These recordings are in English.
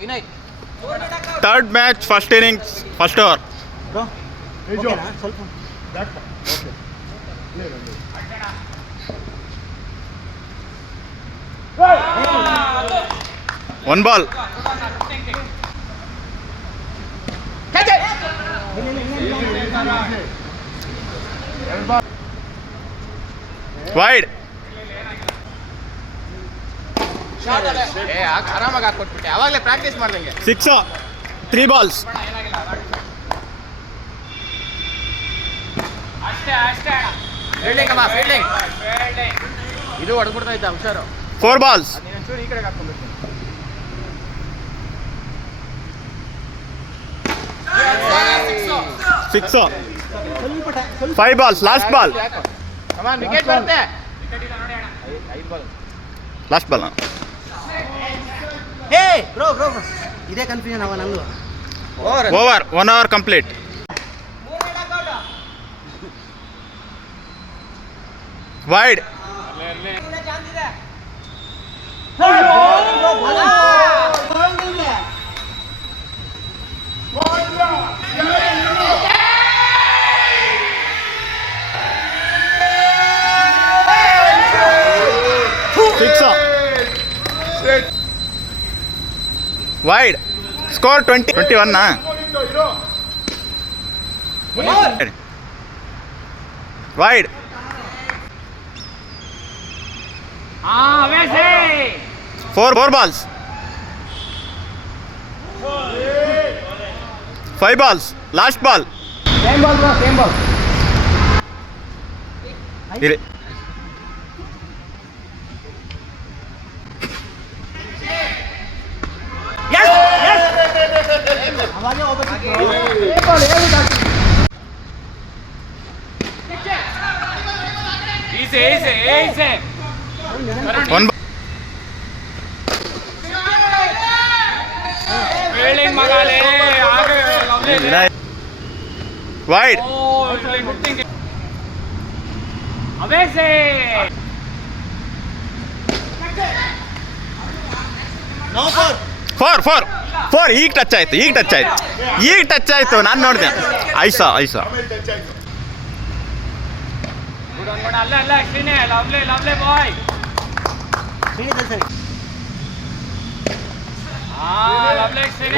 Vinay. Third match first innings first over. One ball. Wide. ಆರಾಮಾಗಿ ಹಾಕೊಟ್ಬಿಟ್ಟೆ, ಅವಾಗಲೇ practice ಮಾಡ್ದಂಗೆ. Six. 3 balls. Fielding fielding ಇದು ಹೊಡೆದ್ಬಿಡ್ತಾ ಇದ್ದ ಹುಷಾರು. 4 balls. ನೀನೊಂಚೂರು ಈ ಕಡೆಗೆ ಹಾಕ್ಕೊಂಡ್ಬಿಡ್ತೀನಿ. 6. 5 balls. Last ball. ವಿಕೆಟ್ ಬರುತ್ತೆ. Last ball. ಹೇ ಬ್ರೋ ಇದೇ ಕನ್ಫ್ಯೂಷನ್ ಅವ ನಂದು. Over. 1 hour complete. Wide. Wide. Score 21 na. Wide. Four balls. 5 balls. Last ball. Same ball. Easy. One. Fielding magale. Wide. Oh, good thinking. Avese. 4. ಈಗ touch ಆಯ್ತು. ನಾನು ನೋಡಿದೆ. ಐಸಾ. ಅಲ್ಲ ಶ್ರೀನೇ, lovely boy.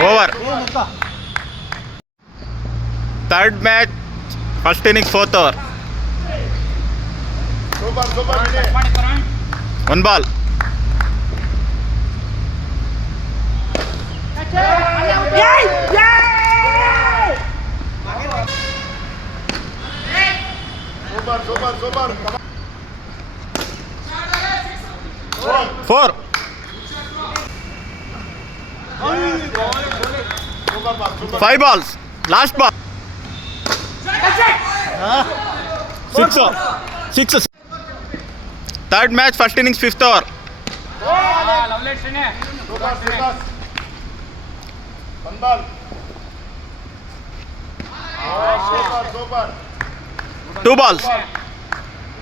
Over. Third match first inning 4th over. 1 ball. Super. 4. 5 balls. Last ball. 6. Third match first innings 5th over. Lovely Shrine. 1 ball. Super. 2 balls.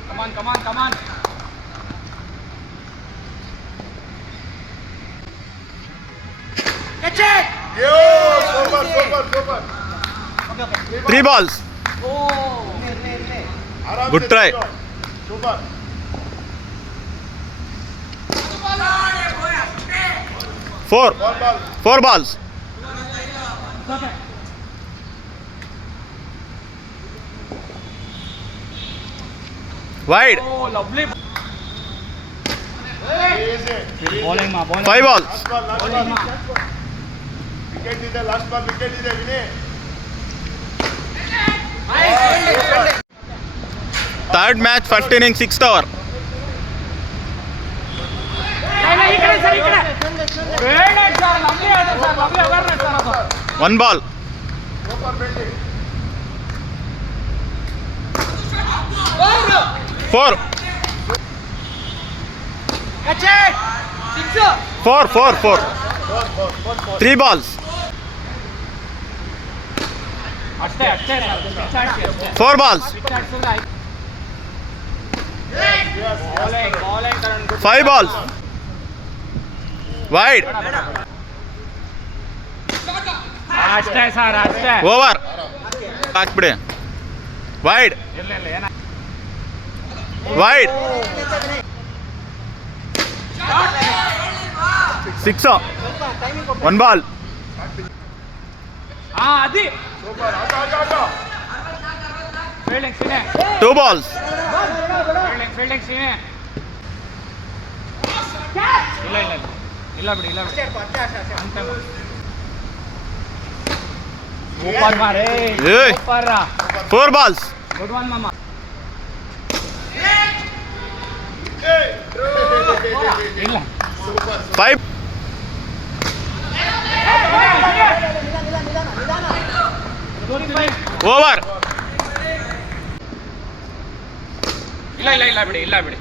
Come on. Catch it! Yo, super. 3 balls. Good try. Super. 4 balls. Wide. Oh, lovely. Easy. 5 balls. Last ball. Last ball wicket ಇದೆ Vinay. Third match first inning 6th over. 1 ball. Super fielding. 4. 4. 3 balls. ಅಷ್ಟೇ 4 balls. 5 balls. Wide. ಅಷ್ಟೇ sir ಅಷ್ಟೇ. Over ಹಾಕ್ಬಿಡಿ. Wide wide 6 1 ball. ಅದಿ super ಆಟ ಆಟ ಆಟ fielding ಸಿನೆ 2 balls. ಫೀಲ್ಡಿಂಗ್ ಸಿನೆ. ಇಲ್ಲ ಇಲ್ಲ ಇಲ್ಲ ಬಿಡಿ ಇಲ್ಲ ಬಿಡಿ. ಸೂಪರ್ ಮಾರೇ ಏಯ್. ಸೂಪರ್. 4 balls. ಗುಡ್ ಒನ್ ಮಾಮ. ಇಲ್ಲ 5 ಓವರ್. ಇಲ್ಲ ಇಲ್ಲ ಇಲ್ಲ ಬಿಡಿ ಇಲ್ಲ ಬಿಡಿ.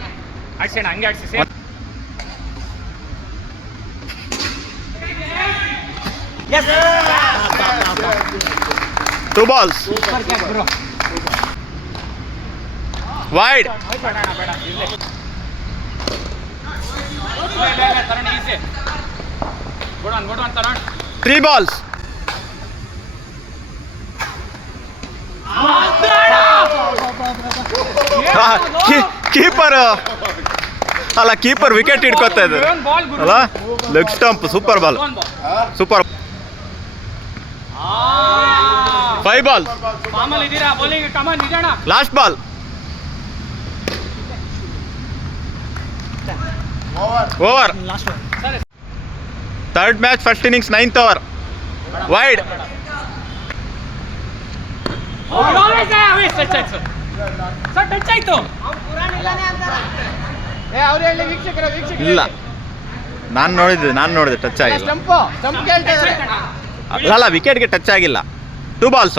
ಆಡ್ಸೋಣ ಹಂಗೆ ಆಡ್ಸಿ. 2 balls. Super catch bro. Wide ಬೇಡ ಬೇಡ ಇಲ್ಲೇ. ಇಲ್ಲ ಇಲ್ಲ ತರಣ ಈಸಿ. ಗುಡ್ ಒನ್ ತರಣ. 3 balls. ಕೀಪರ್ ಅಲ್ಲ, ಕೀಪರ್ ವಿಕೆಟ್ ಹಿಡ್ಕೊತಾ ಇದ್ದಾರೆ ಬಾಲ್ ಗುರು. ಅಲ್ಲ. Leg stump. Super ball. Super. 5 balls. ಮಾಮೂಲಿ ಇದ್ದೀರಾ ಬೌಲಿಂಗ್ ಕಮಾನ್ ನಿಜಾಣ. Last ball. ಓವರ್. ಸರಿ third match first innings 9th over. Wide touch ಆಯ್ತು ಸರ್ ಟಚ್ ಆಯ್ತು. ಅವ್ರು ಹೇಳಿ ವೀಕ್ಷಕರ ಇಲ್ಲ, ನಾನು ನೋಡಿದೆ ಟಚ್ ಆಗಿಲ್ಲ. ಸ್ಟಂಪ್ ಕೇಳ್ತಾರೆ. ಅಲ್ಲ, ವಿಕೆಟ್ಗೆ ಟಚ್ ಆಗಿಲ್ಲ. 2 balls.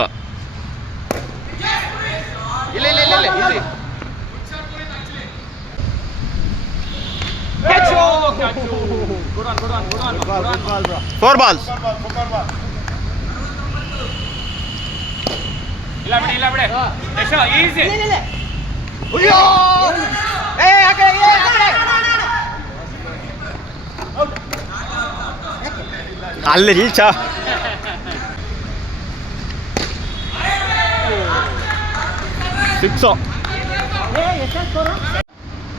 ಇಲ್ಲ ಇಲ್ಲ ಇಲ್ಲ ಇಲ್ಲ easy. Catch. Good one. 4 balls. Super ball ಇಲ್ಲ ಬಿಡಿ ಎಷ್ಟು ಈಸಿ. ಅಲ್ಲಿ ರೀಚ. Six.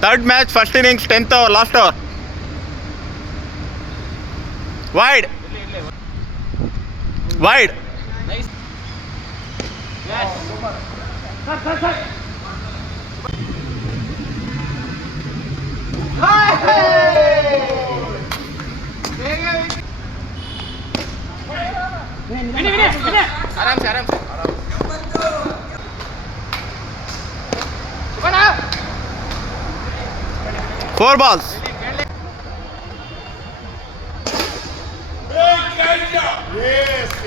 Third match first innings 10th over last over. Wide wide. ಆರಾಮ್ಸೆ 4 balls.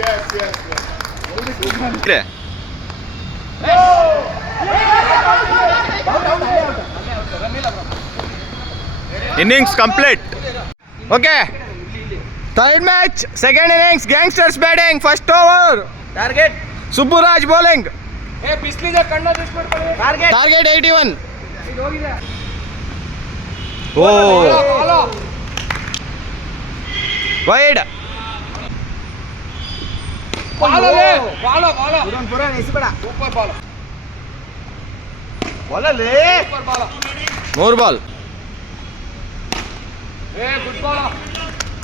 yes ಇದೆ. Innings complete. Okay, third match second innings gangsters batting. First over target Subburaj bowling. ಬಿಸ್ಲಿದೆ ಕಣ್ಣು ಮಾಡ್ಕೊಳ್ಳಿ. ಟಾರ್ಗೆಟ್ 81. Oh wide. ಬಾಲೋ 3 ball. Good ball.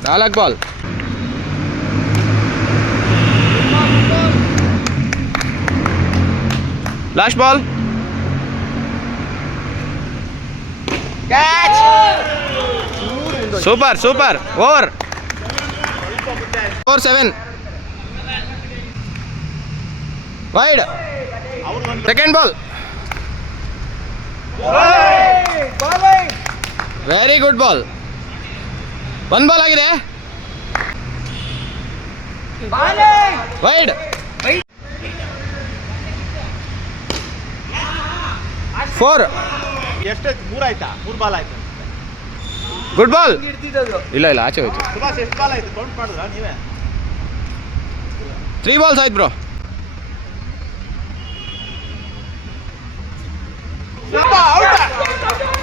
4 ball. Last ball. Super. Over 7. Wide. Second ball. Very good ball. 1 ball ಆಗಿದೆ. Wide. 4. ಎಷ್ಟಾಯ್ತು? 3 ಆಯ್ತಾ? 3 ball ಆಯ್ತು. Good ball. ಇಲ್ಲ ಆಚೆ ಹೋಯ್ತು. ಸುಭಾಷ್ ಎಷ್ಟು ಬಾಲ್ ಆಯ್ತು ಕೌಂಟ್ ಮಾಡಿದ್ರಾ ನೀವೇ? 3 balls ಆಯ್ತು ಬ್ರೋ.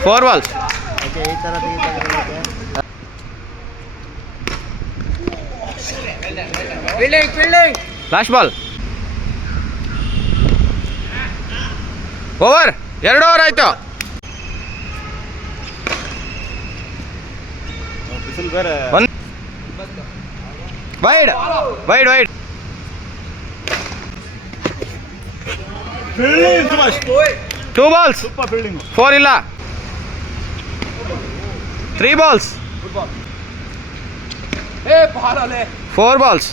4 balls. ಓಕೆ, ಈ ಥರ fielding last ball over 2 over ಆಯಿತು. ಬಿಸಿಲು ಬೇರೆ. ಒಂದು wide wide wide. Fielding 2 balls, super fielding. 4 ಇಲ್ಲ. 3 ಬಾಲ್ಸ್, 4 ಬಾಲ್ಸ್,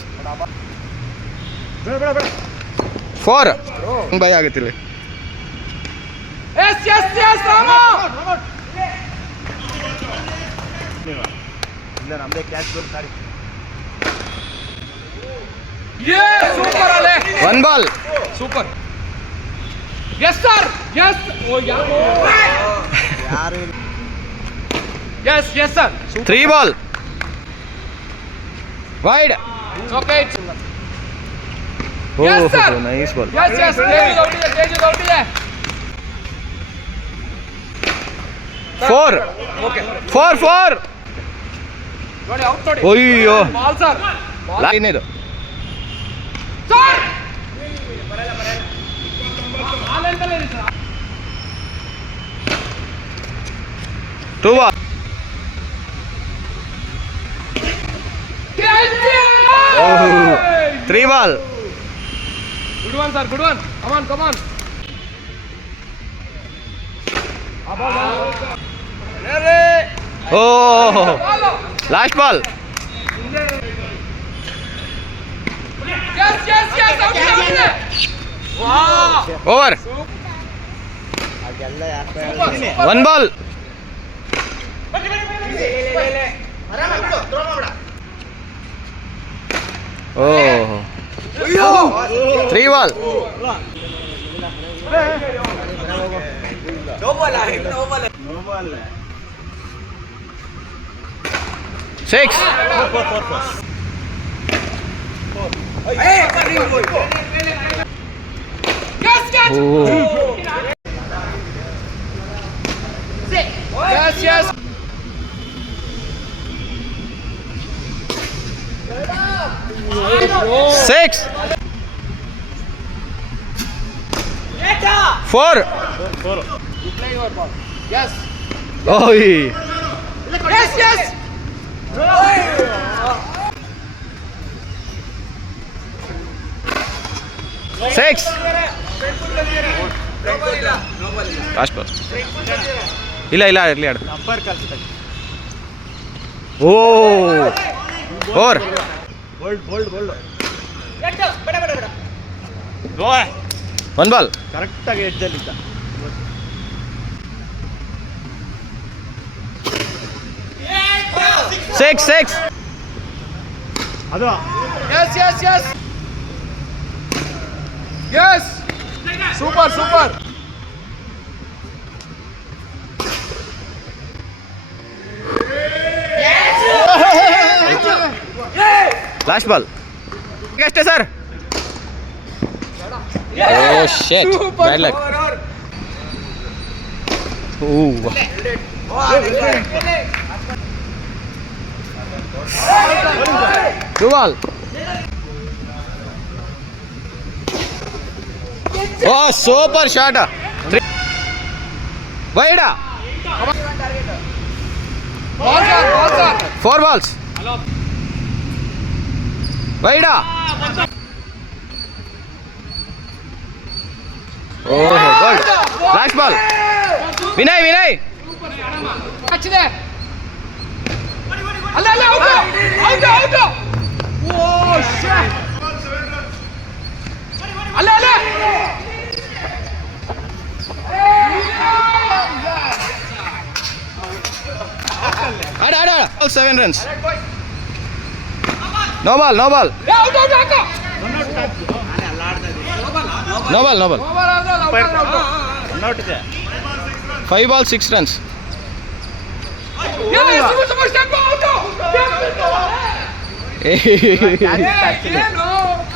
4 ಭಯ ಆಗುತ್ತಿಲ್ಲ. ಇಲ್ಲ ನಮ್ಮದೇ ಕ್ಯಾಚ್ ಗೋಲ್ sorry. 1 ball, super. Yes sir, yes. ಯಾರು yes yes sir. 3 ball, wide. Okay. Yes, Yes, sir. Nice ball. Yes yes. Teju out ಇದೆ. 4 ಓಕೆ. 4 ನೋಡಿ out ನೋಡಿ. ಅಯ್ಯೋ ಬಾಲ್ ಸರ್. ಲೈನ್ ಇದು. ಸರ್. ಬಾಲ್ ಅಂತಲೇ ಇದೆ sir. 2 ball, 3 ball. Good one sir, good one. Come on. Oh last ball. Yes out ಇದೆ. Over ಅದೆಲ್ಲ ಯಾಕೆ ಹೇಳ್ತೀನಿ. 1 ball, oh 3 ball, no ball. 6 Yes. 6 4 Play your ball. Yes. ಓಯ್ Yes. 6 last ball. ಇಲ್ಲ ಇರಲಿ ಆಡು. ಅಂಪೈರ್ ಕಳ್ಸಿದಾಗ ಓ ಓವರ್ ಬೋಲ್ಡ್ 1 ಬಾಲ್, ಕರೆಕ್ಟಾಗಿ ಎಡ್ಜಲ್ಲಿದ್ದ. ಸಿಕ್ಸ್ ಅದು Yes. Super. ಲಾಸ್ಟ್ ಬಾಲ್ ಅಷ್ಟೇ sir. Oh shit, bad luck. Oh 2 ball. Oh super shot. 3 wide. Ball sir. 4 balls, wide. Oh ಗೋಲ್. Last ball, Vinay. Catch ಇದೆ. ಅಲ್ಲ ಔಟ್. Oh shit. ಅಲ್ಲ ಆಡ 7 runs. No ball. Out ಹಾಕು. No ball. Over ಆದ್ರೆ run out ಇದೆ. 5 ball 6 runs. super step out. ಏನು?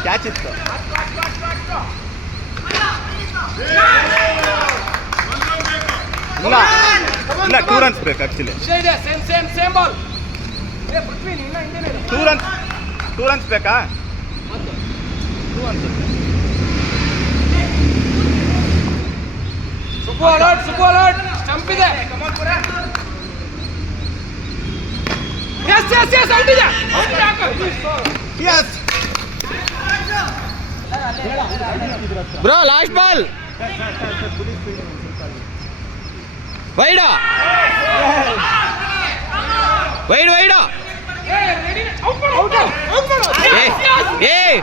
Catch ಇತ್ತು. ಇಲ್ಲ 2 ರನ್ಸ್ ಬೇಕು ಆಕ್ಚುಲಿ. ಇದೆ ಸೇಮ್ ಬಾಲ್. ಪೃಥ್ವಿ ಇನ್ನ ಹಿಂದೆನೇ ಇದೆ. 2 ರನ್ಸ್ ಬೇಕಾ? 2 ಅನ್ಸುತ್ತೆ. ಸುಬ್ಬು ಅಲರ್ಟ್ ಸ್ಟಂಪ್ ಇದೆ. ಎಸ್ ಔಟ್ ಇದೆ. Yes. Bro, last ball. Wide. Out ಮಾಡು. Hey.